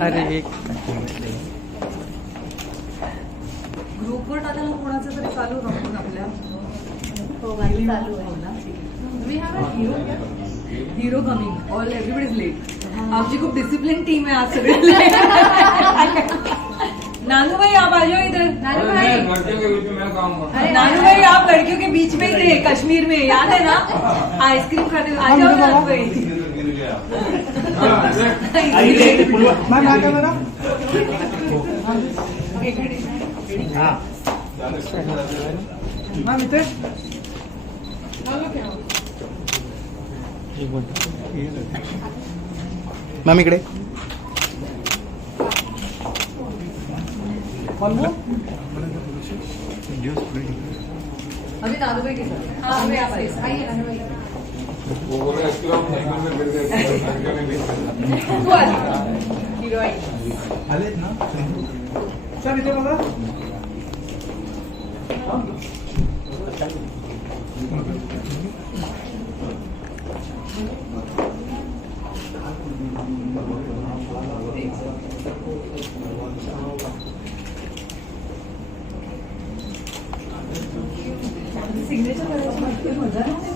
अरे एक ग्रुपवर टाकायला कोणाचं तरी चालू राहून आपल्या हो माझं चालू आहे hero coming all everybody is late आमची खूप डिसिप्लिन टीम आहे आज सगळे नानू भाई आप आ जाओ इधर नानू भाई नानू भाई आप लड़कियों के बीच में थे कश्मीर में याद है ना आइसक्रीम खाते हुए आ जाओ नानू भाई मॅम इकडे अभी नानू भाई के साथ हाँ अभी आप आइए नानू भाई हीरोइन आलेत ना सर इथे बघा सिग्नेचर करायची मजा नाही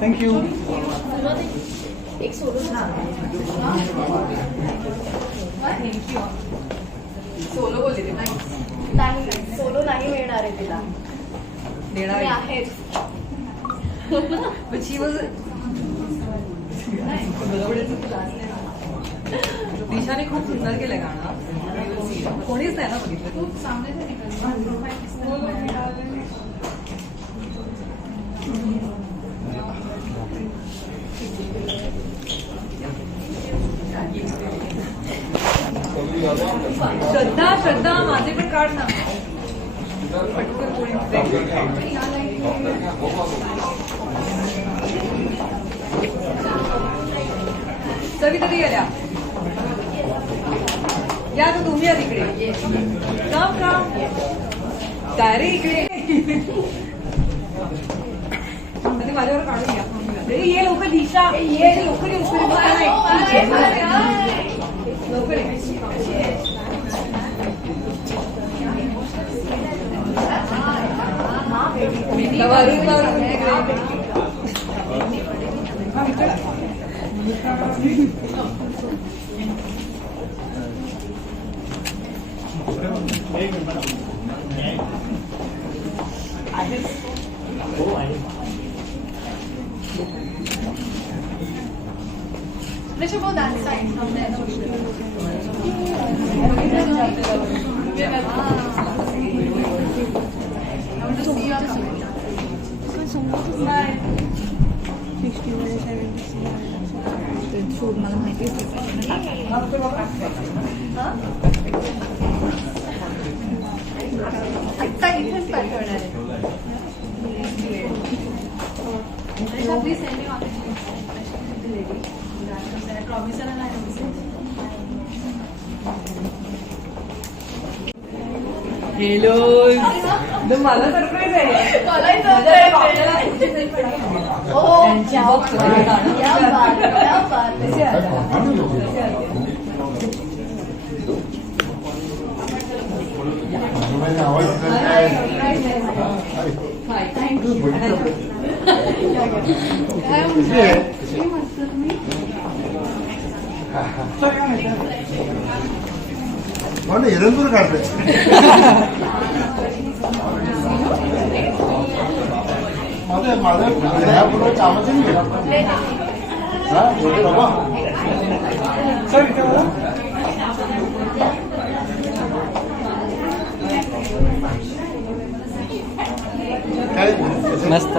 थँक्यू एक सोडून सोलो बोलते ते नाही सोलो नाही मिळणार आहे तिला देणार आहेत but she was दिशाने खूप सुंदर केलंय गाणं कोणीच नाही ना बघितलं खूप श्रद्धा श्रद्धा माझे पण काढ ना पटकन कोणी सविता ती गेल्या या तर तुम्ही या तिकडे काम काम काय रे इकडे माझ्यावर काढून घ्या ये लवकर दिशा ये लवकर लवकर मला माहिती आत्ता इथेच पाठवणार आहे हेलो मला सरप्राईज आहे एरंदूर काढतोय माझं कामाचं नाही सर इथे काय मस्त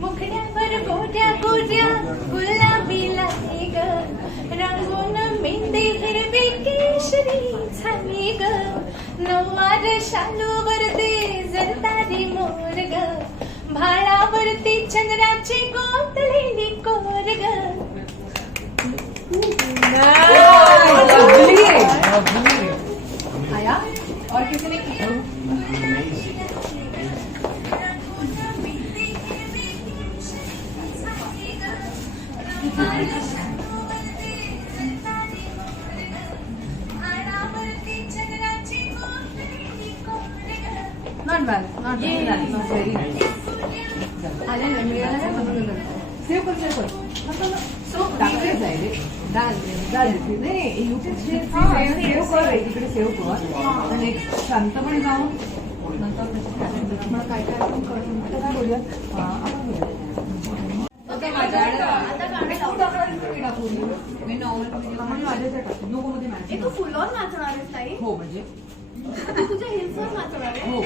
मुखड्यावर गोट्या गोट्या गुलाबी लागे ग रंगून मेंदे हिरवी केशरी झाली ग नऊवार शालूवरती जरतारी मोर ग भाळावरती चंद्राची गोतलेली कोर ग आया और किसी ने KIA Not bad. Not bad. Not very nice. आले ना मिळाला काय म्हणून सेव कर सो टाकायचं आहे रे डाल नाही युट्यूब सेव कर इकडे सेव कर आणि शांतपणे जाऊन नंतर मला काय काय आपण करून काय बोलूया आपण बोलूया माझ्या तू फुलवर नाचणार आहेस ताई हो म्हणजे तुझ्या हिल्सवर नाचणार आहे हो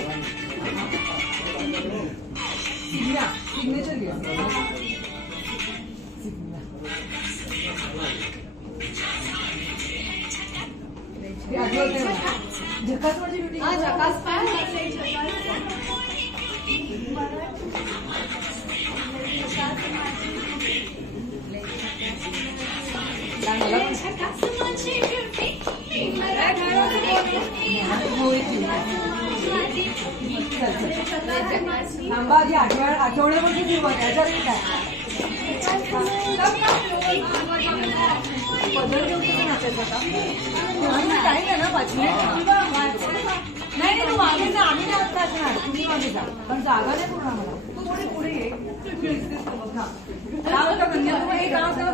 सिग्नेचर घ्या झकास माझी ब्युटी झकास काय थांबा आधी आठवड्यामध्ये सुरुवात याच्या काय पदर घेऊन किती नाचायचं का टाईम आहे ना 5 मिनिट नाही तू मागे जा आम्ही नाही आता असणार तुम्ही मागे जा पण जागा नाही पूर्ण आम्हाला तू थोडी पुढे ये काय होतं कन्याकुमारी हे गाव तर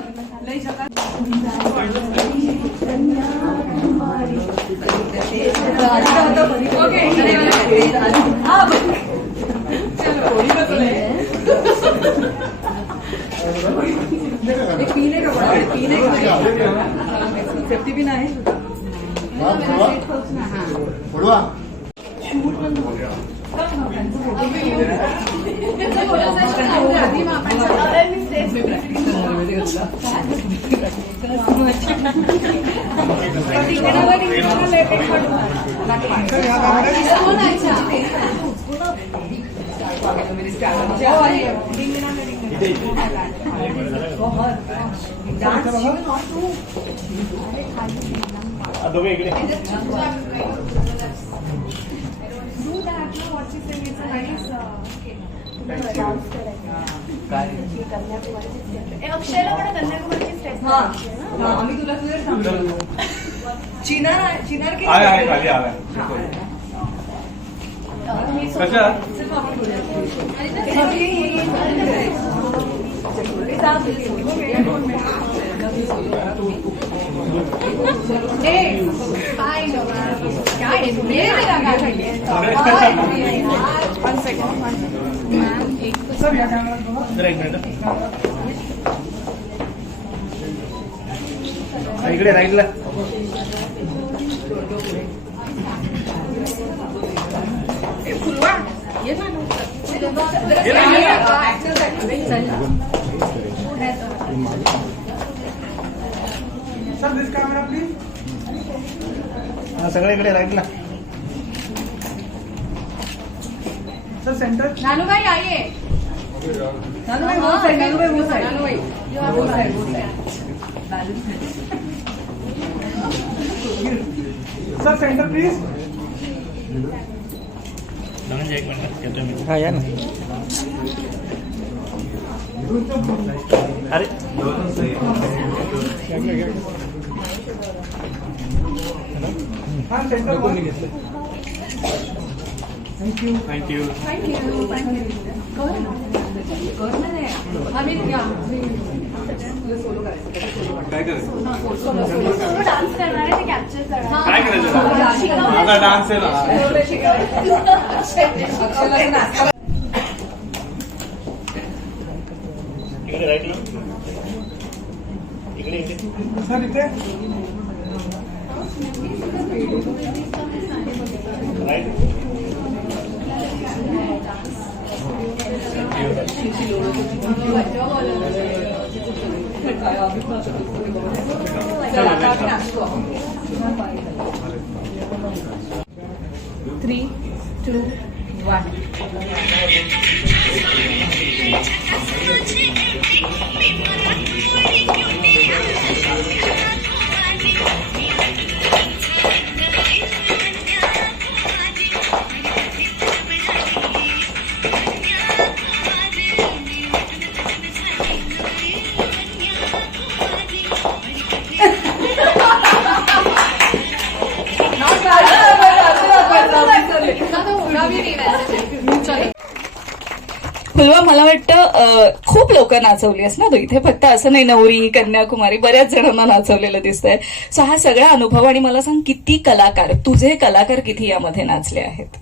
लई सकाळ पीने का बड़ा पीने सेफ्टी भी नाही दोघे इकडे अक्षयला पण कन्याकुमारीची स्टेज आम्ही तुला तुझे सांगतो चिनार की आहे खाली आलाय कशा सब या कॅमेरा जरा एक मिनिट इकडे राईटला सर दिस कॅमेरा प्लीज सगळे इकडे राईटला सर सेंटर नानूभाई आइए नानूभाई वो साइड वो साइड सर सेंटर प्लीज एक मिनिट येतो मी हा या ना अरे हाँ सेंटर कोणी घेतलं थँक्यू काय करायचं सोलो डान्स करणार आहे ते कॅप्चर करणार काय करायचं माझा डान्स आहे ना इकडे राईटला इकडे सर इथे राईट चला आता आम्ही नाचतो. 3, 2, 1. फुलवा, मला वाटतं खूप लोक नाचवलीस ना तू इथे, फक्त असं नाही नवरी कन्याकुमारी बऱ्याच जणांना नाचवलेलं दिसतंय. सो हा सगळा अनुभव, आणि मला सांग किती कलाकार, तुझे कलाकार किती यामध्ये नाचले आहेत?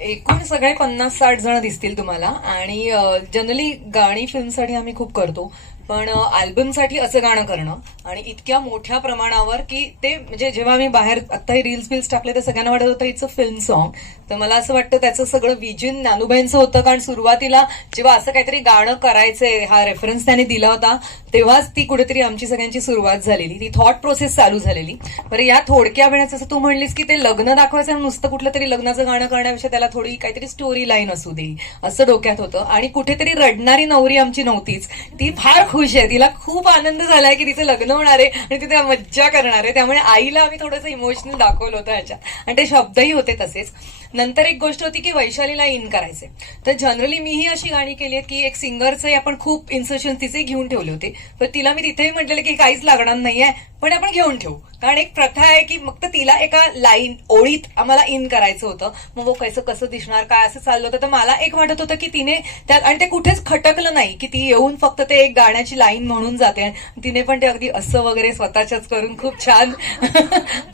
एकूण सगळे 50-60 जण दिसतील तुम्हाला. आणि जनरली गाणी फिल्मसाठी आम्ही खूप करतो, पण अल्बमसाठी असं गाणं करणं आणि इतक्या मोठ्या प्रमाणावर की ते म्हणजे जेव्हा आम्ही बाहेर आता हे रील्स टाकले तर सगळ्यांना वाटत होतं इट्स अ फिल्म सॉन्ग. तर मला असं वाटतं त्याचं सगळं विजन नानूबाईंचं होतं, कारण सुरुवातीला जेव्हा असं काहीतरी गाणं करायचंय हा रेफरन्स त्याने दिला होता तेव्हाच ती कुठेतरी आमची सगळ्यांची सुरुवात झालेली, ती थॉट प्रोसेस चालू झालेली. बरं, या थोडक्या वेळात असं तू म्हणलीस की ते लग्न दाखवायचं नुसतं कुठलं तरी लग्नाचं गाणं करण्यापेक्षा त्याला थोडी काहीतरी स्टोरी लाईन असू दे असं डोक्यात होतं. आणि कुठेतरी रडणारी नवरी आमची नव्हतीच, ती फार खुश आहे, तिला खूप आनंद झालाय की तिचं लग्न होणार आहे आणि तिथे मज्जा करणार आहे. त्यामुळे आईला आम्ही थोडंसं इमोशनल दाखवलं होतं ह्याच्यात, आणि ते शब्दही होते तसेच. नंतर एक गोष्ट होती की वैशालीला इन करायचे. तर जनरली मीही अशी गाणी केली आहेत की एक सिंगरचे आपण खूप इन्सर्शन तिचे घेऊन ठेवले होते, पण तिला मी तिथेही म्हटलेलं की काहीच लागणार नाहीये पण आपण घेऊन ठेवू, कारण एक प्रथा आहे की फक्त तिला एका लाईन ओळीत आम्हाला इन करायचं होतं. मग वो कसं दिसणार काय असं चाललं होतं. तर मला एक वाटत होतं की तिने त्यात, आणि ते कुठेच खटकलं नाही की ती येऊन फक्त ते एक गाण्याची लाईन म्हणून जाते. तिने पण ते अगदी असं वगैरे स्वतःच्याच करून खूप छान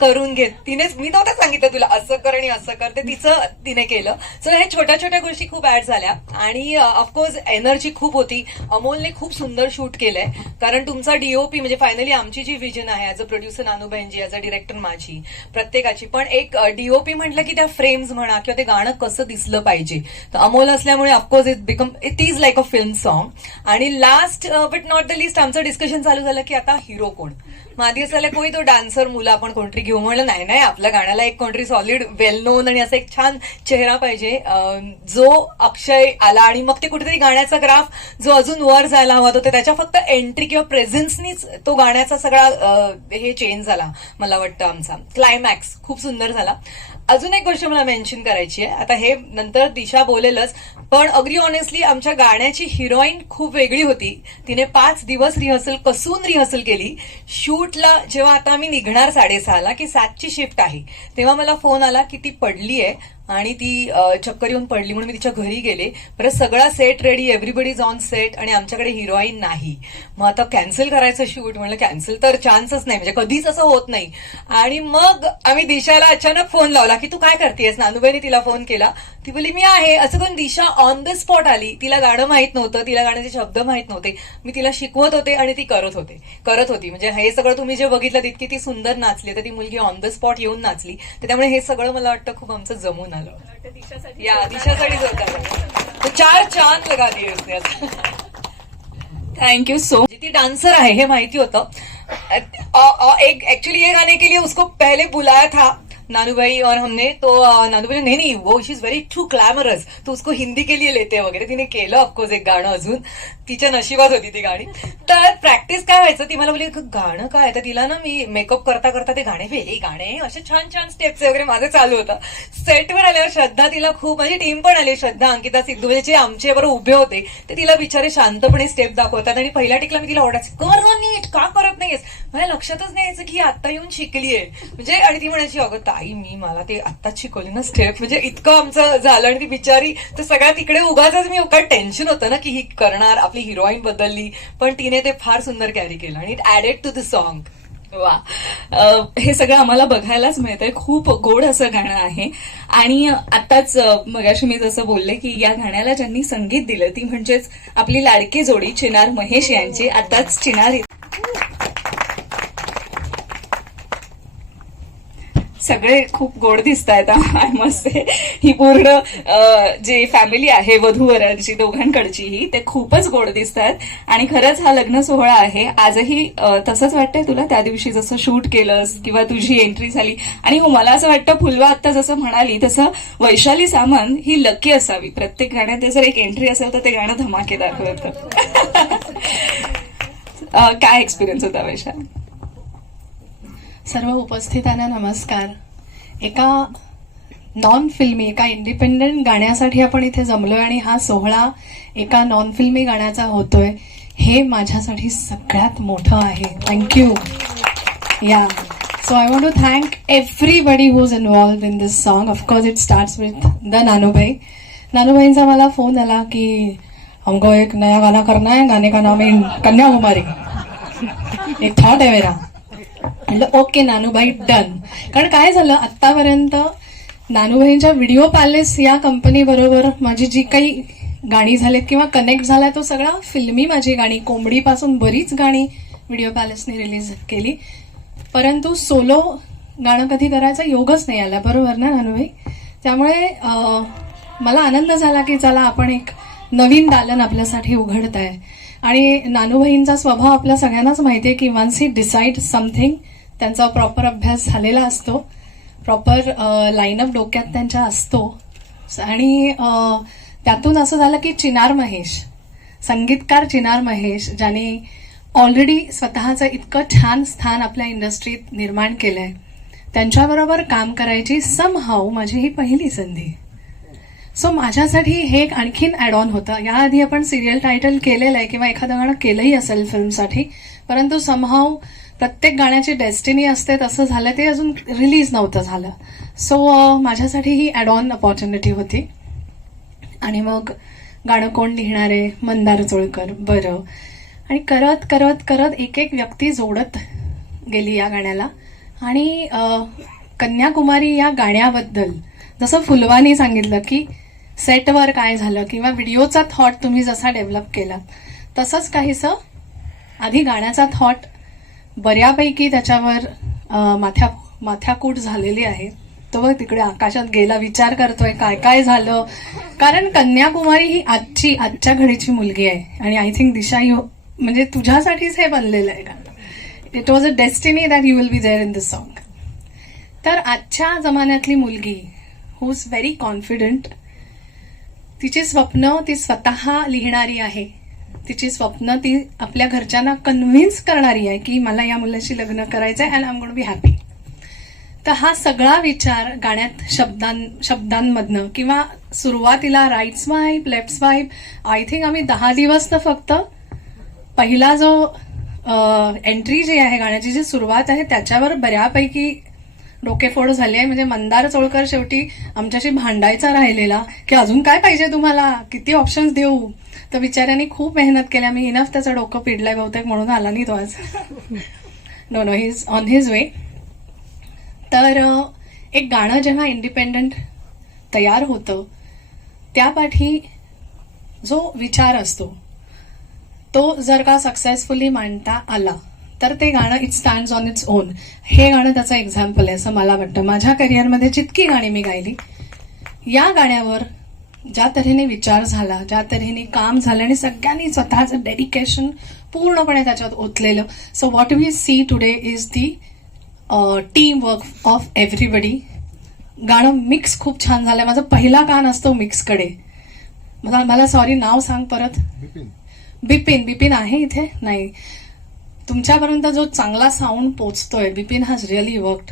करून घेत. तिनेच, मी नव्हतं सांगितलं तुला असं कर आणि असं कर, ते तिचं तिने केलं. सो हे छोट्या छोट्या गोष्टी खूप ऍड झाल्या. आणि ऑफकोर्स एनर्जी खूप होती. अमोलने खूप सुंदर शूट केलंय, कारण तुमचा डीओपी म्हणजे फायनली आमची जी विजन आहे ॲज अ प्रोड्युसर नानूबाईंची, ॲज अ डिरेक्टर माझी, प्रत्येकाची, पण एक डीओपी म्हटलं की त्या फ्रेम्स म्हणा किंवा ते गाणं कसं दिसलं पाहिजे, तर अमोल असल्यामुळे of course it is like a film song. आणि last but not the least आमचं डिस्कशन चालू झालं की आता हिरो कोण. मादी असायला कोणी तो डान्सर मुलं आपण कोणतरी घेऊ. म्हणलं नाही आपल्या गाण्याला एक कोणतरी सॉलिड वेल नोन आणि असा एक छान चेहरा पाहिजे जो अक्षय आला. आणि मग ते कुठेतरी गाण्याचा ग्राफ जो अजून वर जायला हवा होता, त्याच्या फक्त एंट्री किंवा प्रेझेन्सनीच तो गाण्याचा सगळा हे चेंज झाला. मला वाटतं आमचा क्लायमॅक्स खूप सुंदर झाला. अजून एक गोष्ट मला मेन्शन करायची आहे, आता हे नंतर दिशा बोलेलच, पण अगदी ऑनेस्टली आमच्या गाण्याची हिरोईन खूप वेगळी होती. तिने 5 दिवस कसून रिहर्सल केली. शूटला जेव्हा आता आम्ही निघणार 6:30ला की 7ची शिफ्ट आहे, तेव्हा मला फोन आला की ती पडली आहे आणि ती चक्कर येऊन पडली, म्हणून मी तिच्या घरी गेले. परत सगळा set ready, everybody is on set, आणि आमच्याकडे हिरोईन नाही. मग आता कॅन्सल करायचं शूट, म्हणलं कॅन्सल तर चान्सच नाही, म्हणजे कधीच असं होत नाही. आणि मग आम्ही दिशाला अचानक फोन लावला की तू काय करतेस. नानूबाईने तिला फोन केला, ती बोलली मी आहे. असं करून दिशा ऑन द स्पॉट आली. तिला गाणं माहित नव्हतं, तिला गाण्याचे शब्द माहित नव्हते, मी तिला शिकवत होते आणि ती करत होती. म्हणजे हे सगळं तुम्ही जे बघितलं तितकी ती सुंदर नाचली, तर ती मुलगी ऑन द स्पॉट येऊन नाचली. तर त्यामुळे हे सगळं मला वाटतं खूप आमचं जमून या दिशासाठीच होता. 4 चांद लगा दिए उसने. Thank you so much. ती डान्सर आहे हे माहिती होतं. एक्चुअली ये गाने के लिए उसको पहले बुलाया था नानूबाई और हमने, तो नानूबाई नहीं वो शी इज वेरी ट्रू ग्लैमरस, तो उसको हिंदी के लिए लेते वगैरे. तिने केलं ऑफकोर्स एक गाणं, अजून तिच्या नशिबात होती ती गाणी. तर प्रॅक्टिस काय व्हायचं, ती मला बोलली गाणं काय, तर तिला ना मी मेकअप करता करता ते गाणे गाणे असे छान छान स्टेप्स वगैरे माझं चालू होतं. सेटवर आल्यावर श्रद्धा तिला खूप, माझी टीम पण आली, श्रद्धा, अंकिता, सिद्धू, म्हणजे जे आमचे बरोबर उभे होते ते तिला बिचारे शांतपणे स्टेप दाखवतात. आणि पहिल्या टिकला मी तिला ओरडायचे, कर ना नीट, का करत नाहीस. मला लक्षातच नाही यायचं की आता येऊन शिकलीये म्हणजे. आणि ती म्हणायची अगं ताई मी मला ते आत्ताच शिकवली ना स्टेप, म्हणजे इतकं आमचं झालं. आणि ती बिचारी तर सगळ्या तिकडे उगाच मी काय टेन्शन होतं ना की ही करणार, आपली हिरोईन बदलली, पण तिने ते फार सुंदर कॅरी केलं आणि it added to the song. वा, हे सगळं आम्हाला बघायलाच मिळतंय. खूप गोड असं गाणं आहे. आणि आताच मगाशी मी जसं बोलले की या गाण्याला ज्यांनी संगीत दिलं ती म्हणजेच आपली लाडकी जोडी चिनार महेश यांची. आताच चिनार सगळे खूप गोड दिसत आहेत आय मस्ट से. ही पूर्ण जी फॅमिली आहे वधूवरांची दोघांकडचीही ते खूपच गोड दिसत आहेत. आणि खरंच हा लग्न सोहळा आहे. आजही तसंच वाटतंय तुला त्या दिवशी जसं शूट केलंस किंवा तुझी एंट्री झाली. आणि हो मला असं वाटतं फुलवा आत्ता जसं म्हणाली तसं वैशाली सामंत ही लकी असावी. प्रत्येक गाण्यात जर एक एंट्री असेल तर ते गाणं धमाकेदार होतं. काय एक्सपिरियन्स होता वैशाली? सर्व उपस्थितांना नमस्कार. एका नॉन फिल्मी एका इंडिपेंडंट गाण्यासाठी आपण इथे जमलोय आणि हा सोहळा एका नॉन फिल्मी गाण्याचा होतोय हे माझ्यासाठी सगळ्यात मोठं आहे. Thank you. Yeah so I want to thank everybody who is involved in this song. Of course it starts with the Nanubhai. नानूभाईंचा मला फोन आला की हमको एक नया गाना करना है, गाने का नाम है कन्याकुमारी, एक थॉट है मेरा. म्हटलं ओके नानूभाई डन. कारण काय झालं आतापर्यंत नानूभाईंच्या व्हिडिओ पॅलेस या कंपनी बरोबर माझी जी काही गाणी झालीत किंवा कनेक्ट झालाय तो सगळा फिल्मी माझी गाणी, कोंबडीपासून बरीच गाणी व्हिडिओ पॅलेसने रिलीज केली. परंतु सोलो गाणं कधी करायचा योगच नाही आला. बरोबर ना नानूभाई? त्यामुळे मला आनंद झाला की चला आपण एक नवीन दालन आपल्यासाठी उघडत आहे. आणि नानूभाईंचा स्वभाव आपल्या सगळ्यांनाच माहिती आहे की वन्स ही डिसाईड समथिंग त्यांचा प्रॉपर अभ्यास झालेला असतो, प्रॉपर लाईनअप डोक्यात त्यांच्या असतो. आणि त्यातून असं झालं की चिनार महेश, संगीतकार चिनार महेश, ज्याने ऑलरेडी स्वतःचं इतकं छान स्थान आपल्या इंडस्ट्रीत निर्माण केलंय, त्यांच्याबरोबर काम करायची समहाऊ माझी ही पहिली संधी. सो माझ्यासाठी हे एक आणखीन ॲड ऑन होतं. याआधी आपण सिरियल टायटल केलेलं आहे किंवा एखादं गाणं केलंही असेल फिल्मसाठी, परंतु समहाऊ प्रत्येक गाण्याची डेस्टिनी असते तसं झालं ते अजून रिलीज नव्हतं झालं. सो माझ्यासाठी ही ॲड ऑन अपॉर्च्युनिटी होती. आणि मग गाणं कोण लिहिणार आहे? मंदार चोळकर. बरं. आणि करत करत करत एक एक व्यक्ती जोडत गेली या गाण्याला. आणि कन्याकुमारी या गाण्याबद्दल जसं फुलवानी सांगितलं की सेटवर काय झालं किंवा व्हिडिओचा थॉट तुम्ही जसा डेव्हलप केला तसंच काहीसं आधी गाण्याचा थॉट बऱ्यापैकी त्याच्यावर माथ्याकूट झालेली आहे. तो बघ तिकडे आकाशात गेला, विचार करतोय काय काय झालं. कारण कन्याकुमारी ही आजच्या घडीची मुलगी आहे आणि आय थिंक दिशा म्हणजे तुझ्यासाठीच हे बनलेलं आहे गाणं. It was a destiny that you will be there in this song. तर आजच्या जमान्यातली मुलगी हू इज व्हेरी कॉन्फिडंट, तिची स्वप्न ती स्वतः लिहिणारी आहे, तिची स्वप्न ती आपल्या घरच्यांना कन्व्हिन्स करणारी आहे की मला या मुलाशी लग्न करायचं आहे and I am going to be happy. तर हा सगळा विचार गाण्यात शब्दांमधनं किंवा सुरुवातीला right swipe left swipe I think आम्ही 10 दिवस तर फक्त पहिला जो एंट्री जी आहे गाण्याची जी सुरुवात आहे त्याच्यावर बऱ्यापैकी डोकेफोड झाली आहे. म्हणजे मंदार चोळकर शेवटी आमच्याशी भांडायचा राहिलेला की अजून काय पाहिजे तुम्हाला, किती ऑप्शन्स देऊ. तर बिचाऱ्यांनी खूप मेहनत केली. मी इनफ त्याचं डोकं पिडलंय बहुतेक म्हणून आला नाही तो आज. No he is on his way. तर एक गाणं जेव्हा इंडिपेंडंट तयार होतं त्यापाठी जो विचार असतो तो जर का सक्सेसफुली मांडता आला तर ते गाणं it stands on its own. हे गाणं त्याचं एक्झाम्पल आहे असं मला वाटतं. माझ्या करिअरमध्ये जितकी गाणी मी गायली या गाण्यावर ज्या तऱ्हेने विचार झाला, ज्या तऱ्हेने काम झालं आणि सगळ्यांनी स्वतःचं डेडिकेशन पूर्णपणे त्याच्यात ओतलेलं. So what we see today is the team work of everybody. गाणं मिक्स खूप छान झालंय. माझा पहिला कान असतो मिक्सकडे. मला सॉरी नाव सांग परत. बिपिन आहे इथे? नाही. तुमच्यापर्यंत जो चांगला साऊंड पोचतोय, Bipin has really worked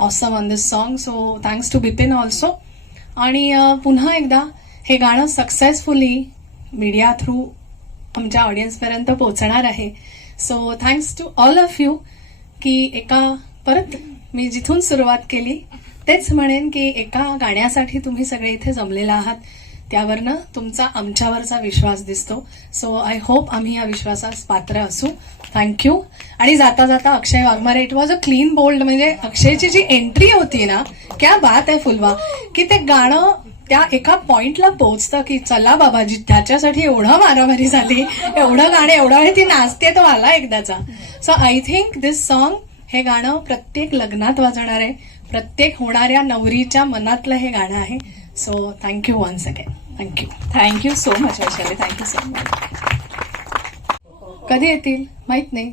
awesome on this song. So thanks to Bipin also. आणि पुन्हा एकदा हे गाणं सक्सेसफुली मीडिया थ्रू आमच्या ऑडियन्सपर्यंत पोहोचणार आहे. So thanks to all of you की परत मी जिथून सुरुवात केली तेच म्हणेन की एका गाण्यासाठी तुम्ही सगळे इथे जमलेला आहात. त्यावरनं तुमचा आमच्यावरचा विश्वास दिसतो. सो आय होप आम्ही या विश्वासास पात्र असू. थँक्यू. आणि जाता जाता Akshay Waghmare, it was a clean bold. म्हणजे अक्षयची जी एंट्री होती ना, क्या बात आहे फुलवा, की ते गाणं त्या एका पॉइंटला पोहोचतं की चला बाबाजी त्याच्यासाठी एवढं मारामारी झाली, एवढं गाणं एवढा वेळ ती नाचते तो आला एकदाचा. So I think this song, हे गाणं प्रत्येक लग्नात वाजणार आहे, प्रत्येक होणाऱ्या नवरीच्या मनातलं हे गाणं आहे. So thank you once again. Thank you. Thank you so much Vaishali, thank you so much. कधी येतील माहित नाही.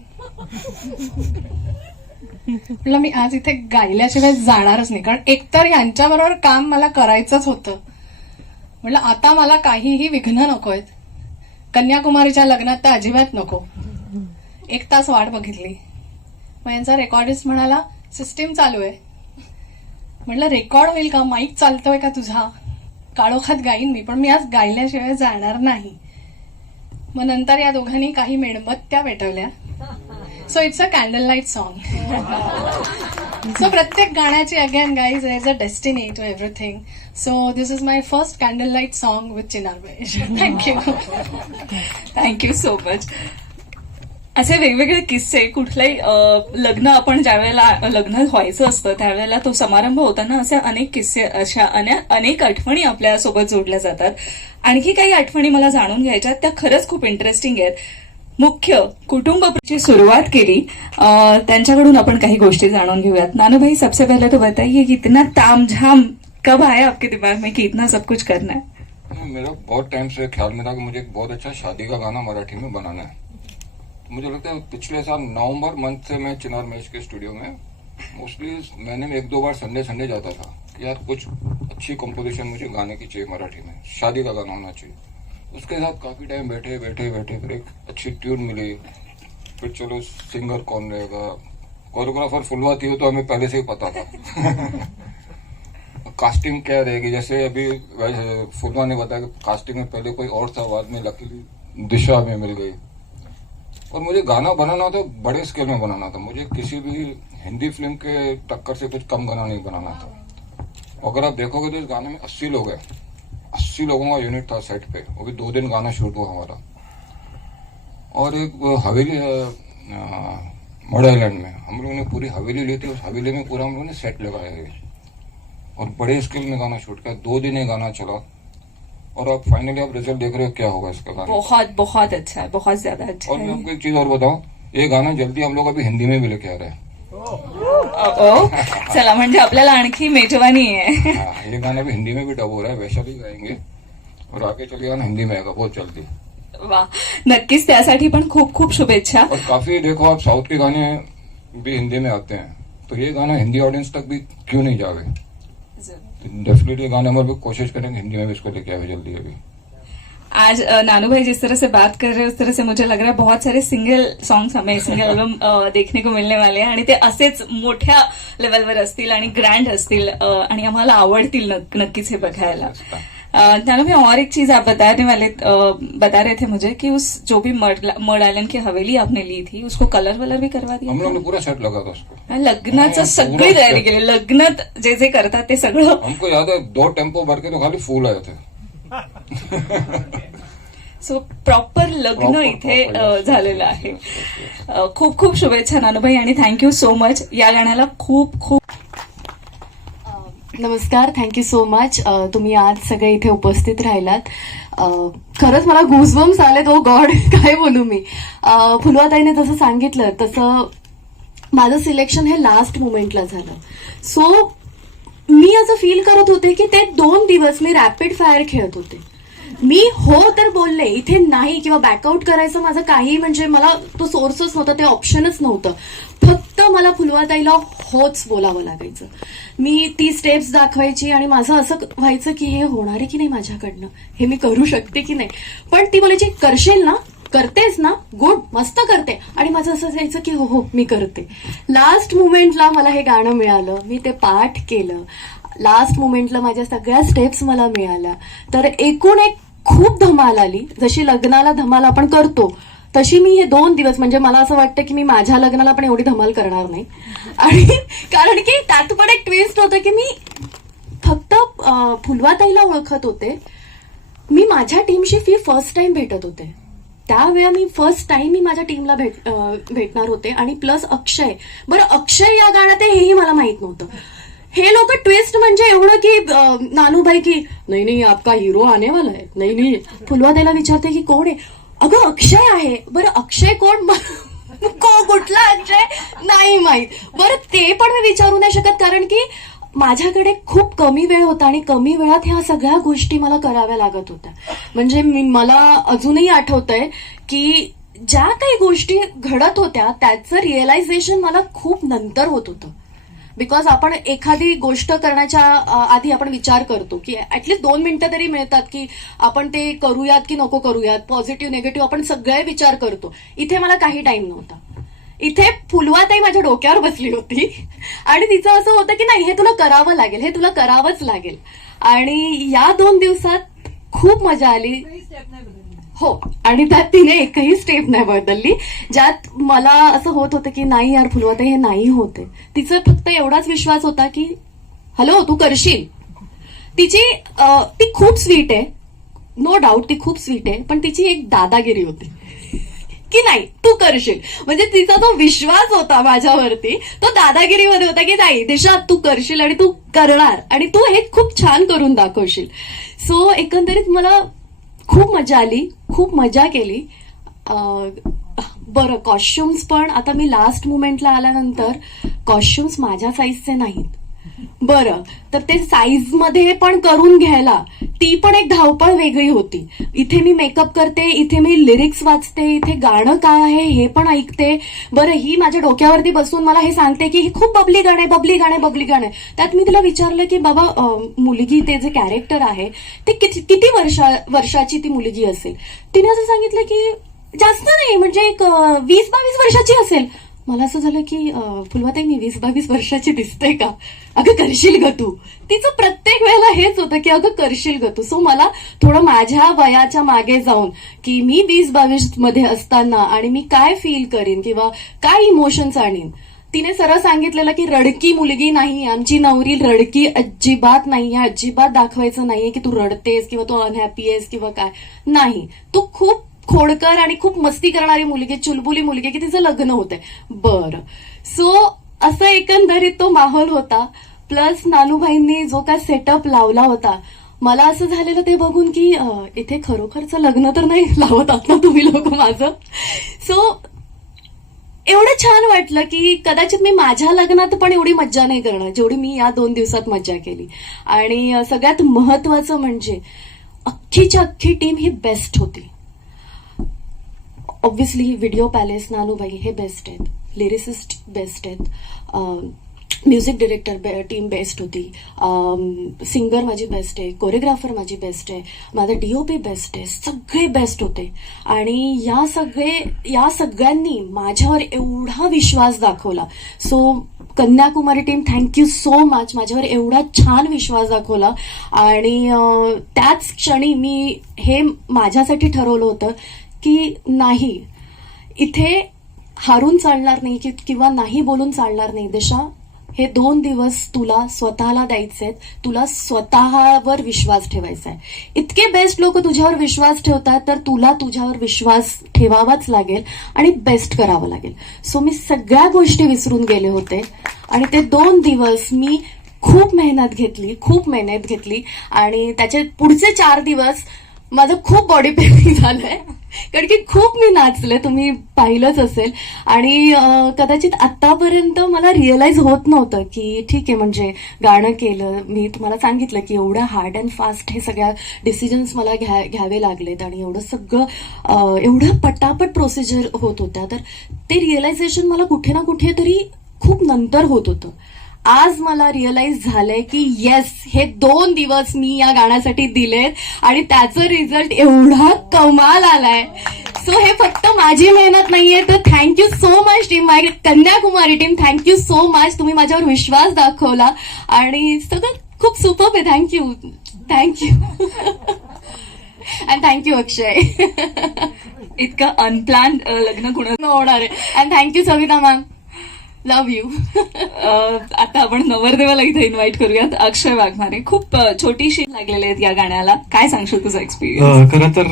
म्हटलं मी आज इथे गायल्याशिवाय जाणारच नाही, कारण एकतर यांच्याबरोबर काम मला करायचंच होतं. म्हटलं आता मला काहीही विघ्न नकोयत. कन्याकुमारीच्या लग्नात तर अजिबात नको. 1 तास वाट बघितली. मग यांचा रेकॉर्डिस्ट म्हणाला सिस्टीम चालू आहे. म्हटलं रेकॉर्ड होईल का, माईक चालतोय का तुझा, काळोखात गाईन मी, पण मी आज गायल्याशिवाय जाणार नाही. मग नंतर या दोघांनी काही मेणबत्त्या पेटवल्या. So it's a candle light song. So प्रत्येक गाण्याची again guys there is a destiny to everything. So this is my first candle light song with Chinar Mahesh. Thank you. Thank you so much. असे वेगवेगळे किस्से, कुठलंही लग्न आपण ज्या वेळेला लग्न व्हायचं असतं त्यावेळेला तो समारंभ होताना असे अनेक किस्से, अशा अनेक आठवणी आपल्यासोबत जोडल्या जातात. आणखी काही आठवणी मला जाणून घ्यायच्या, त्या खरंच खूप इंटरेस्टिंग आहेत. मुख्य कुटुंबाची सुरुवात केली, त्यांच्याकडून आपण काही गोष्टी जाणून घेऊयात. नानू भाई, सबसे पहले तो बताइए कि इतना तामझाम कब आया आपके दिमाग में कि इतना सब कुछ करना है? मेरा बहुत टाइम से ख्याल में था कि मुझे एक बहुत अच्छा शादी का गाना मराठी में बनाना है. तो मुझे लगता है पिछले साल नवंबर मंथ से मैं चिनार महेश के स्टूडियो में मोस्टली महीने में 1-2 बार संडे जाता था कि यार कुछ अच्छी कंपोजिशन मुझे गाने की चाहिए मराठी में, शादी का गाना होना चाहिए. उसके साथ काफी टाइम बैठे फिर एक अच्छी ट्यून मिली. फिर चलो सिंगर कौन रहेगा, कोरियोग्राफर फुलवा थी, तो हमें पहले से ही पता था. कास्टिंग क्या रहेगी, जैसे अभी फुलवा ने बताया कि कास्टिंग में पहले कोई और था, बाद में लकीली दिशा में मिल गई. और मुझे गाना बनाना तो बड़े स्केल में बनाना था. मुझे किसी भी हिंदी फिल्म के टक्कर से कुछ कम गाना नहीं बनाना था. अगर आप देखोगे तो इस गाने में 80 लोग हैं. 80 लोगों का यूनिट था सेट पे. वो भी 2 दिन गाना शूट हुआ हमारा. और एक हवेली मड आइलैंड में हम लोगों ने पूरी हवेली ली थी. उस हवेली में पूरा हम लोगों ने सेट लगाया है और बड़े स्केल में गाना शूट किया. 2 दिन ये गाना चला और अब फाइनली आप रिजल्ट देख रहे हो क्या होगा इसका गाना. बहुत बहुत अच्छा है, बहुत ज्यादा अच्छा और मैं है. आपको एक चीज और बताऊं, ये गाना जल्दी हम लोग अभी हिंदी में भी लेके आ रहे हैं. चला, म्हणजे आपल्याला आणखी मेजवानी आहे. हाँ, ये गाना भी हिंदी में भी डब हो रहा है. वैशाली गाएंगे और आगे चले गाना हिंदी में आएगा बहुत जल्दी. वा, नक्कीच त्यासाठी पण खूप खूप शुभेच्छा. और काफी देखो आप साउथ के गाने भी हिंदी में आते हैं, तो ये गाना हिंदी ऑडियंस तक भी क्यों नहीं जावे. डेफिनेटली गाने में भी कोशिश करेंगे हिंदी में भी इसको लेके आवे जल्दी. अभी आज नानू भाई जिस तरह से बात कर रहे हैं उस तरह से मुझे लग रहा है बहुत सारे सिंगल सॉन्ग्स हमें सिंगल एल्बम देखने को मिलने वाले हैं आणि ते असेच मोठ्या लेवलवर असतील आणि ग्रँड असतील आणि आम्हाला आवडतील नक्कीच हे बघायला. नानू भाई, और एक चीज आप बता रहे थे मुझे कि उस जो भी मड आइलैंड की हवेली आपने ली थी उसको कलर वलर भी करवा दिया. हम लोग ने पूरा सेट लगा था उसको. लग्नाचं सगळी तयारी केली. लग्नात जे जे करतात ते सगळं. हमको याद है 2 टेम्पो भर के तो खाली फूल आए थे. सो प्रॉपर लग्न इथे झालेलं आहे. खूप खूप शुभेच्छा नानूभाई आणि थँक्यू सो मच. या गाण्याला खूप खूप नमस्कार. Thank you so much. तुम्ही आज सगळे इथे उपस्थित राहिलात. खरंच मला गुजबम्स आलेत. ओ गॉड, काय बोलू मी. फुलवाताईने जसं सांगितलं तसं माझं सिलेक्शन हे लास्ट मोमेंटला झालं. सो मी असं फील करत होते की ते 2 दिवस मी रॅपिड फायर खेळत होते. मी हो तर बोलले, इथे नाही किंवा बॅकआउट करायचं माझं काही, म्हणजे मला तो सोर्सच नव्हता, ते ऑप्शनच नव्हतं. फक्त मला फुलवाताईला होच बोलावं लागायचं. मी ती स्टेप्स दाखवायची आणि माझं असं व्हायचं की हे होणार आहे की नाही माझ्याकडनं, हे मी करू शकते की नाही. पण ती बोलायची करशील ना, करतेस ना, गुड, मस्त करते. आणि माझं असं जायचं की हो हो मी करते. लास्ट मुमेंटला मला हे गाणं मिळालं. मी ते पाठ केलं. लास्ट मुमेंटला माझ्या सगळ्या स्टेप्स मला मिळाल्या. तर एकूण एक खूप धमाल आली. जशी लग्नाला धमाल आपण करतो तशी मी हे 2 दिवस, म्हणजे मला असं वाटतं की मी माझ्या लग्नाला पण एवढी धमाल करणार नाही. आणि कारण की त्यात पण एक ट्विस्ट होतं की मी फक्त फुलवाताईला ओळखत होते. मी माझ्या टीमशी फर्स्ट टाइम भेटत होते. त्यावेळा मी फर्स्ट टाइम मी माझ्या टीमला भेटणार होते. आणि प्लस अक्षय. बरं, अक्षय या गाण्यात आहे हेही मला माहित नव्हतं. हे लोक ट्विस्ट म्हणजे एवढं की नानूभाई की नाही नाही आपका हिरो आने वाला है. नाही नाही, फुलवाताईला विचारते की कोण आहे. अगं अक्षय आहे. बरं अक्षय कोण, कुठला अक्षय नाही माहित. बरं ते पण मी विचारू नाही शकत कारण की माझ्याकडे खूप कमी वेळ होता आणि कमी वेळात ह्या सगळ्या गोष्टी मला कराव्या लागत होत्या. म्हणजे मला अजूनही आठवतंय की ज्या काही गोष्टी घडत होत्या त्याचं रिअलायझेशन मला खूप नंतर होत होतं. बिकॉज आपण एखादी गोष्ट करण्याच्या आधी आपण विचार करतो की ऍटलीस्ट 2 मिनिटं तरी मिळतात की आपण ते करूयात की नको करूयात, पॉझिटिव्ह निगेटिव्ह आपण सगळे विचार करतो. इथे मला काही टाइम नव्हता. इथे फुलवाताई माझ्या डोक्यावर बसली होती आणि तिचं असं होतं की नाही हे तुला करावं लागेल, हे तुला करावंच लागेल. आणि या 2 दिवसात खूप मजा आली. हो, आणि त्यात तिने एकही स्टेप नाही बदलली ज्यात मला असं होत होतं की नाही यार फुलवाताई हे नाही होते. तिचा फक्त एवढाच विश्वास होता की हॅलो तू करशील. ती खूप स्वीट आहे, नो डाऊट ती खूप स्वीट आहे, पण तिची एक दादागिरी होती की नाही तू करशील. म्हणजे तिचा जो विश्वास होता माझ्यावरती तो दादागिरीमध्ये होता की नाही दिशा तू करशील आणि तू करणार आणि तू हे खूप छान करून दाखवशील. सो एकंदरीत मला खूप मजा आली, खूप मजा केली. बरं कॉस्ट्युम्स पण आता मी लास्ट मुमेंटला आल्यानंतर कॉस्ट्युम्स माझ्या साईजचे नाहीत. बरं तर ते साईज मध्ये पण करून घ्यायला ती पण एक धावपळ वेगळी होती. इथे मी मेकअप करते, इथे मी लिरिक्स वाचते, इथे गाणं काय आहे हे पण ऐकते. बरं ही माझ्या डोक्यावरती बसून मला हे सांगते की हे खूप बबली गाणे बबली गाणे बबली गाणे. त्यात मी तिला विचारलं की बाबा मुलगी ते जे कॅरेक्टर आहे ते किती वर्षाची ती मुलगी असेल. तिने असं सांगितलं की जास्त नाही म्हणजे एक 20-22 वर्षाची असेल. मला असं झालं की फुलवाताई मी 20-22 वर्षाची दिसते का. अगं करशील ग तू. तिचं प्रत्येक वेळेला हेच होतं की अगं करशील ग तू. सो मला थोडं माझ्या वयाच्या मागे जाऊन की मी 20-22 मध्ये असताना आणि मी काय फील करीन किंवा काय इमोशन्स आणीन. तिने सरळ सांगितलेलं की रडकी मुलगी नाही, आमची नवरी रडकी अजिबात नाही, अजिबात दाखवायचं नाहीये की तू रडतेस किंवा तू अनहॅपी आहेस किंवा काय नाही. तू खूप खोडकर आणि खूप मस्ती करणारी मुलगी, चुलबुली मुलगी की तिचं लग्न होतंय. बरं सो असं एकंदरीत तो माहोल होता. प्लस नानूभाईंनी जो काय सेटअप लावला होता मला असं झालेलं ते बघून की इथे खरोखरचं लग्न तर नाही लावतात ना तुम्ही लोक माझं. सो एवढं छान वाटलं की कदाचित मी माझ्या लग्नात पण एवढी मज्जा नाही करणार जेवढी मी या 2 दिवसात मज्जा केली. आणि सगळ्यात महत्वाचं म्हणजे अख्खीच्या अख्खी टीम ही बेस्ट होती. ऑब्व्हियसली व्हिडिओ पॅलेस नानूबाई हे बेस्ट आहेत, लिरिसिस्ट बेस्ट आहेत, म्युझिक डिरेक्टर टीम बेस्ट होती, सिंगर माझी बेस्ट आहे, कोरिओग्राफर माझी बेस्ट आहे, माझा डीओपी बेस्ट आहे, सगळे बेस्ट होते. आणि या सगळ्यांनी माझ्यावर एवढा विश्वास दाखवला. So Kanyakumari team thank you so much, माझ्यावर एवढा छान विश्वास दाखवला. आणि त्याच क्षणी मी हे माझ्यासाठी ठरवलं होतं की नाही इथे हारून चालणार नाही किंवा नाही बोलून चालणार नाही. दिशा हे 2 दिवस तुला स्वतःला द्यायचे आहेत, तुला स्वतःवर विश्वास ठेवायचा आहे. इतके बेस्ट लोक तुझ्यावर विश्वास ठेवतात तर तुला तुझ्यावर विश्वास ठेवावाच लागेल आणि बेस्ट करावं लागेल. सो मी सगळ्या गोष्टी विसरून गेले होते आणि ते 2 दिवस मी खूप मेहनत घेतली आणि त्याचे पुढचे 4 दिवस माझं खूप बॉडी पेनिंग झालंय कारण की खूप मी नाचले, तुम्ही पाहिलंच असेल. आणि कदाचित आतापर्यंत मला रिअलाइज होत नव्हतं की ठीक आहे म्हणजे गाणं केलं, मी तुम्हाला सांगितलं की एवढं हार्ड अँड फास्ट हे सगळ्या डिसिजन्स मला घ्यावे लागलेत आणि एवढं सगळं एवढं पटापट प्रोसिजर होत होत्या. तर ते रिअलायझेशन मला कुठे ना कुठे तरी खूप नंतर होत होतं. आज मला रिअलाइज झालंय की येस हे 2 दिवस मी या गाण्यासाठी दिलेत आणि त्याचं रिझल्ट एवढा कमाल आलाय. सो हे फक्त माझी मेहनत नाहीये. तर thank you so much team, my Kanyakumari team, thank you so much. तुम्ही माझ्यावर विश्वास दाखवला आणि सगळं खूप सुपर आहे. Thank you and thank you Akshay. इतकं अनप्लॅन लग्न कुणा होणार आहे. And thank you Savita ma'am, love you. आता आपण नवरदेवाला इथे इन्व्हाइट करूयात. अक्षय वाघमारे, खूप छोटीशी लागलेले आहेत या गाण्याला, काय सांगशील तुझा एक्सपिरियन्स? खरं तर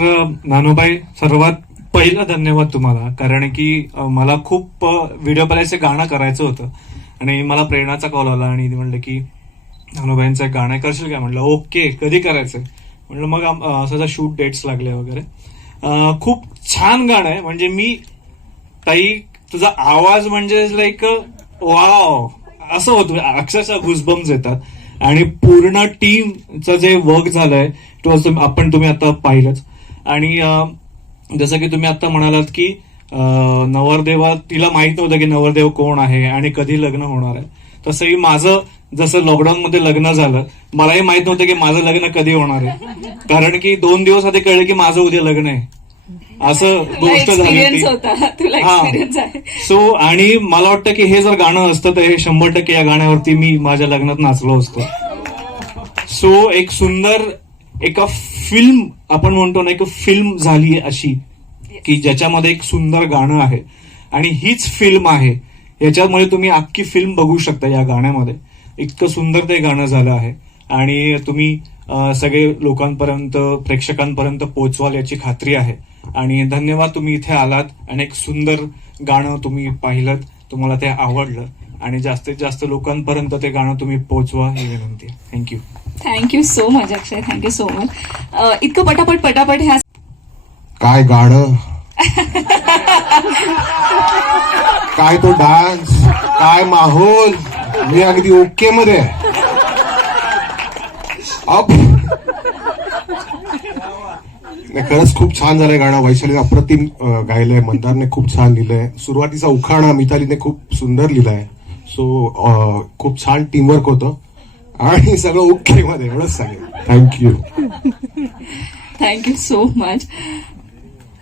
नानूबाई सर्वात पहिला धन्यवाद तुम्हाला, कारण की मला खूप व्हिडिओ पॅलेसचे गाणं करायचं होतं आणि मला प्रेरणाचा कॉल आला आणि ती म्हणलं की नानूबाईंचं एक गाणं करशील काय. म्हटलं ओके, कधी करायचंय. म्हटलं मग सगळं शूट डेट्स लागले वगैरे. खूप छान गाणं आहे. म्हणजे मी ताई तुझा आवाज म्हणजे लाईक वाव असं होतं, अक्षरशः गुजबम्स येतात. आणि पूर्ण टीमचं जे वर्क झालंय तुम्ही आता पाहिलंच. आणि जसं की तुम्ही आता म्हणालात की नवरदेवा तिला माहित नव्हतं की नवरदेव कोण आहे आणि कधी लग्न होणार आहे. तसंही माझं जसं लॉकडाऊन मध्ये लग्न झालं, मलाही माहित नव्हतं की माझं लग्न कधी होणार आहे, कारण की 2 दिवस आधी कळलं की माझं उद्या लग्न आहे. असं गोष्ट झाली एक्सपिरियन्स होती. होता, तुला एक्सपिरियन्स आहे. सो आणि मला वाटतं की हे जर गाणं असतं तर हे 100% या गाण्यावरती मी माझ्या लग्नात नाचलो असतो. सो एक सुंदर एका फिल्म आपण म्हणतो ना, एक फिल्म झाली अशी की ज्याच्यामध्ये एक सुंदर गाणं आहे आणि हीच फिल्म आहे. याच्यामुळे तुम्ही अख्खी फिल्म बघू शकता या गाण्यामध्ये. इतकं सुंदर ते गाणं झालं आहे आणि तुम्ही सगळे लोकांपर्यंत, प्रेक्षकांपर्यंत पोहोचवाल याची खात्री आहे. आणि धन्यवाद, तुम्ही इथे आलात आणि एक सुंदर गाणं तुम्ही पाहिलं, तुम्हाला ते आवडलं आणि जास्तीत जास्त लोकांपर्यंत ते गाणं तुम्ही पोहोचवा ही विनंती आहे. थँक्यू. थँक्यू सो मच अक्षय, थँक्यू सो मच. इतकं पटापट ह्या काय गाणं, काय तो डान्स, काय माहोल, मी अगदी ओके मध्ये आहे. खरंच खूप छान झालंय गाणं. वैशालीने अप्रतिम गायलंय, मंदारने खूप छान लिहिलंय, सुरुवातीचा उखाणा मितालीने खूप सुंदर लिहिलाय. सो खूप छान टीमवर्क होतं आणि सगळं ओके मध्ये, एवढंच सांगेल. Thank you. Thank you so much.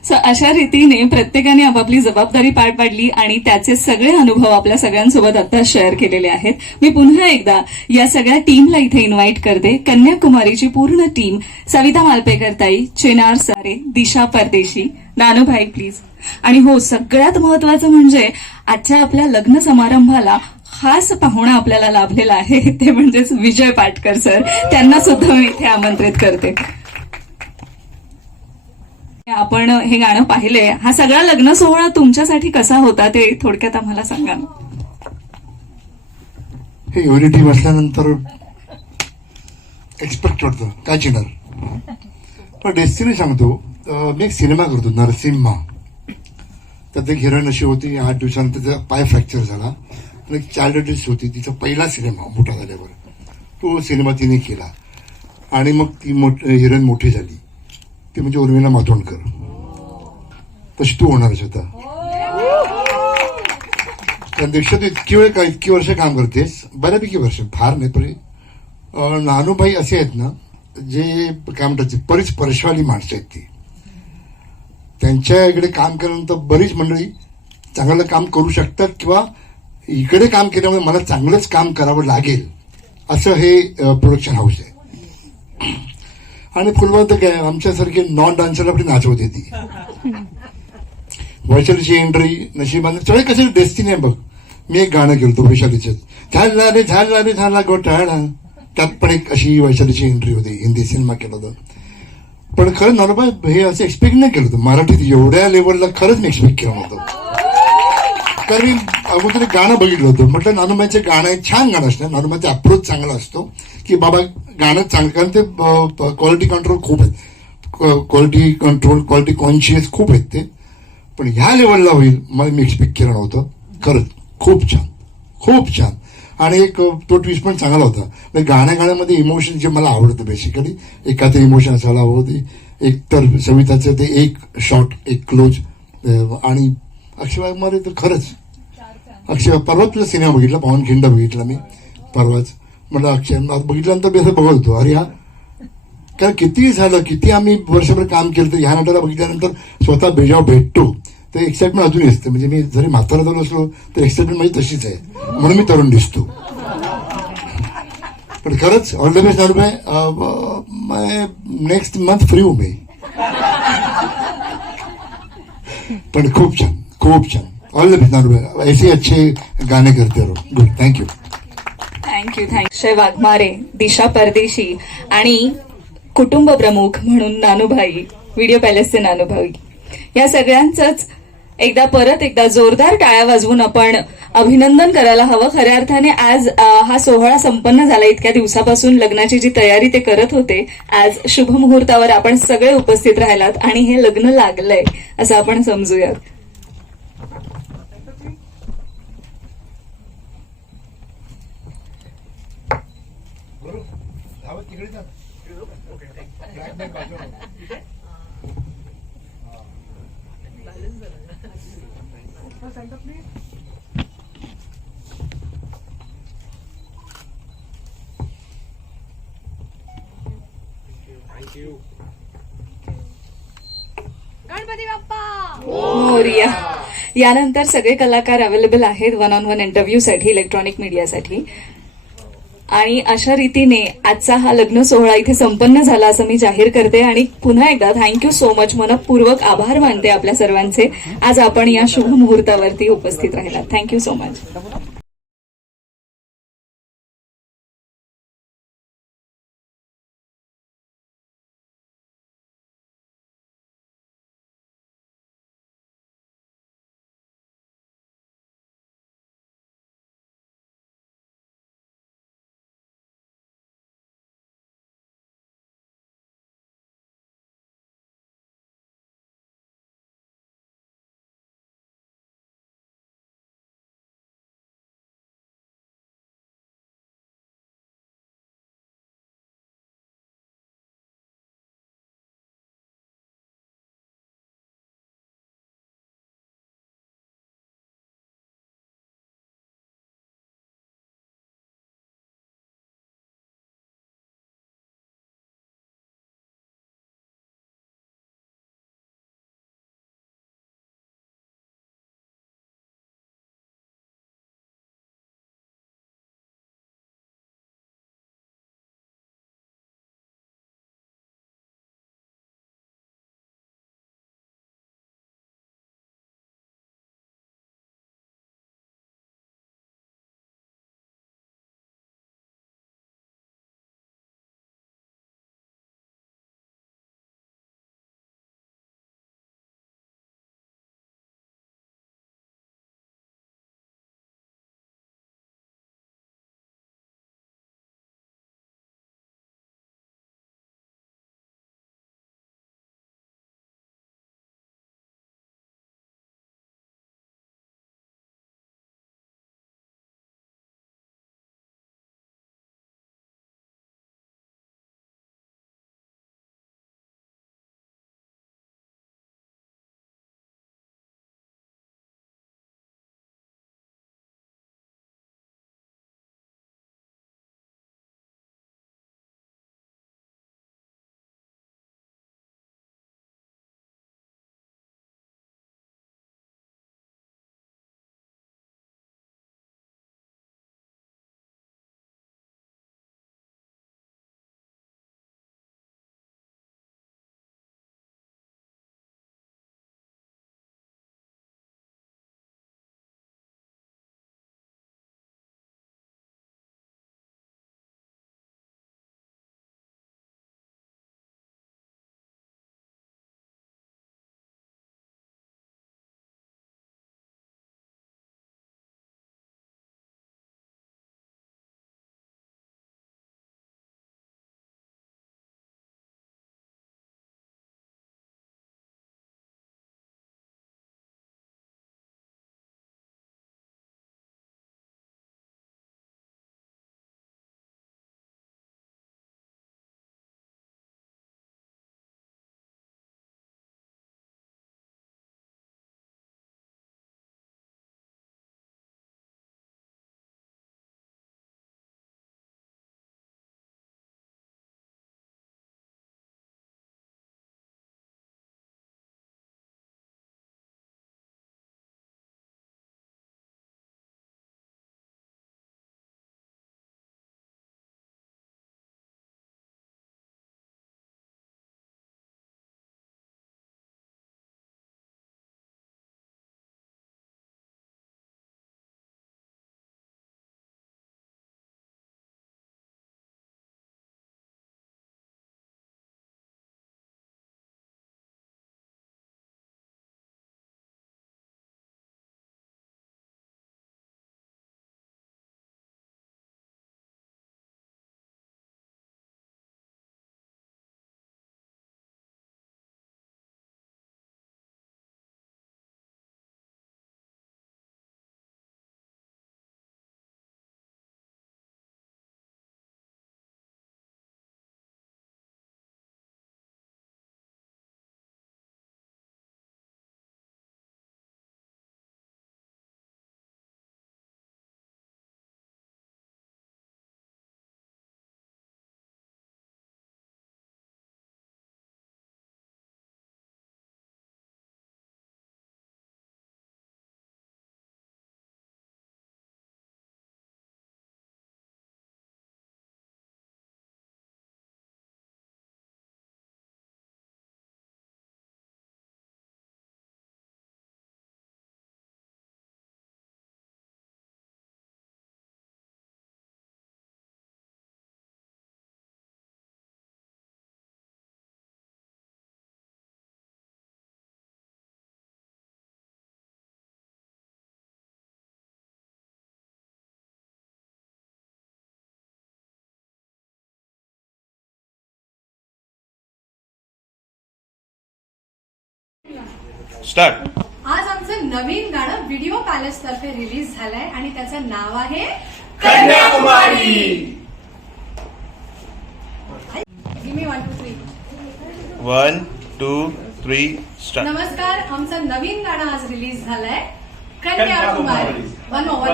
So अशा रीतीने प्रत्येकाने आपापली जबाबदारी पार पाडली आणि त्याचे सगळे अनुभव आपल्या सगळ्यांसोबत आता शेअर केलेले आहेत. मी पुन्हा एकदा या सगळ्या टीमला इथे इन्व्हाइट करते. कन्याकुमारीची पूर्ण टीम, सविता मालपेकर ताई, चिनार सारे, दिशा परदेशी, नानूभाई प्लीज. आणि हो, सगळ्यात महत्वाचं म्हणजे आजच्या आपल्या लग्न समारंभाला खास पाहुणा आपल्याला लाभलेला आहे, ते म्हणजेच विजय पाटकर सर. त्यांना सुद्धा मी इथे आमंत्रित करते. आपण हे गाणं पाहिलंय, हा सगळा लग्न सोहळा तुमच्यासाठी कसा होता ते थोडक्यात आम्हाला सांगा. हे एवढी टीम असल्यानंतर एक्सपेक्ट होतं काय चिणार. पण डेस्टिनी सांगतो, मी एक सिनेमा करतो नरसिम्हा. त्यात एक हिरोईन अशी होती, 8 दिवसांत त्याचा पाय फ्रॅक्चर झाला आणि एक चाइल्ड आर्टिस्ट होती, तिचा पहिला सिनेमा मोठा झाल्यावर तो सिनेमा तिने केला आणि मग ती हिरोईन मोठी झाली. ती म्हणजे उर्मिला मातोंडकर. तशी तू होणारच होता. त्यापेक्षा तू इतकी वर्ष काम करतेस, बऱ्यापैकी वर्ष, फार नाही पण नानूभाई असे आहेत ना, जे काय म्हणतात परशवाली माणसं आहेत. ती त्यांच्या इकडे काम केल्यानंतर बरीच मंडळी चांगलं काम करू शकतात किंवा इकडे काम केल्यामुळे मला चांगलंच काम करावं लागेल असं हे प्रोडक्शन हाऊस आहे. आणि फुलवंत काय आमच्यासारखे नॉन डान्सरला आपली नाचवते ती. वैशालीची एंट्री नशिबाने सगळे कसे डेस्टिनी आहे बघ. मी एक गाणं केलं वैशालीचं, झाला रे झाला घोटाळा, त्यात पण एक अशी वैशालीची एंट्री होती. हिंदी सिनेमा केला होता. पण खरं नानूबाई हे असं एक्सपेक्ट नाही केलं होतं मराठीत एवढ्या लेवलला. खरंच मी एक्सपेक्ट केलं नव्हतं. कारण मी अगोदर गाणं बघितलं होतं, म्हटलं नानूबाईचं गाणं छान गाणं असणार. नानूबाईचा अप्रोच चांगला असतो की बाबा गाणं चांगलं, कारण ते क्वालिटी कंट्रोल खूप आहेत, क्वालिटी कंट्रोल, क्वालिटी कॉन्शियस खूप आहेत ते. पण ह्या लेवलला होईल मला मी एक्सपेक्ट केलं नव्हतं. खरंच खूप छान, खूप छान. आणि एक तो ट्विस्ट पण चांगला होता. गाण्यामध्ये इमोशन जे मला आवडतं बेसिकली, एखादं इमोशन असायला हवं होते. एक तर सविताचं ते एक शॉट, एक क्लोज. आणि अक्षय मध्ये तर खरंच अक्षय, परवा तुझा सिनेमा बघितला, पावनखिंड बघितला मी परवाच. म्हटलं अक्षय बघितल्यानंतर मी असं बघत होतो, अरे हा कारण किती झालं, किती आम्ही वर्षभर काम केलं, तर ह्या नाटकाला बघितल्यानंतर स्वतः बेजाव भेटतो तर एक्साइटमेंट अजून असते. म्हणजे मी जरी म्हातारा झालो असलो तर एक्साइटमेंट माझी तशीच आहे, म्हणून मी तरुण दिसतो. पण खरंच all the best Nanubhai. Next month free हूं मी. पण खूप छान, खूप छान. ऑल द बेस्ट नानूभाई, ऐसे अच्छे गाणे करते रहो. Good, thank you. थँक्यू. अक्षय वाघमारे, दिशा परदेशी आणि कुटुंब प्रमुख म्हणून नानूभाई, व्हिडिओ पॅलेसचे नानूभाई, या सगळ्यांचंच परत एकदा जोरदार टाळ्या वाजवून आपण अभिनंदन करायला हवं. खऱ्या अर्थाने आज हा सोहळा संपन्न झाला. इतक्या दिवसापासून लग्नाची जी तयारी ते करत होते, आज शुभ मुहूर्तावर आपण सगळे उपस्थित राहिलात आणि हे लग्न लागलंय असं आपण समजूयात. गणपती बाप्पा मोरया. यानंतर सगळे कलाकार अवेलेबल आहेत वन ऑन वन इंटरव्ह्यूसाठी, इलेक्ट्रॉनिक मीडियासाठी. आणि अशा रीतीने आजचा हा लग्न सोहळा इथे संपन्न झाला असं मी जाहीर करते. आणि पुन्हा एकदा थँक्यू सो मच, मनपूर्वक आभार मानते आपल्या सर्वांचे. आज आपण या शुभ मुहूर्तावरती उपस्थित राहिलात. Thank you so much. स्टार्ट. आज आमचं नवीन गाणं व्हिडिओ पॅलेस तर्फे रिलीज झालंय आणि त्याचं नाव आहे कन्याकुमारी. गिमी 1 2 3. 1 2 3 स्टार्ट. नमस्कार, आमचं नवीन गाणं आज रिलीज झालंय कन्याकुमारी. One more.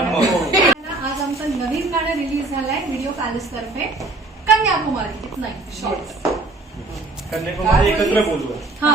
आज आमचं नवीन गाणं रिलीज झालंय व्हिडिओ पॅलेस तर्फे कन्याकुमारी. नाही शॉर्ट. कन्याकुमारी एकत्र बोलू. हा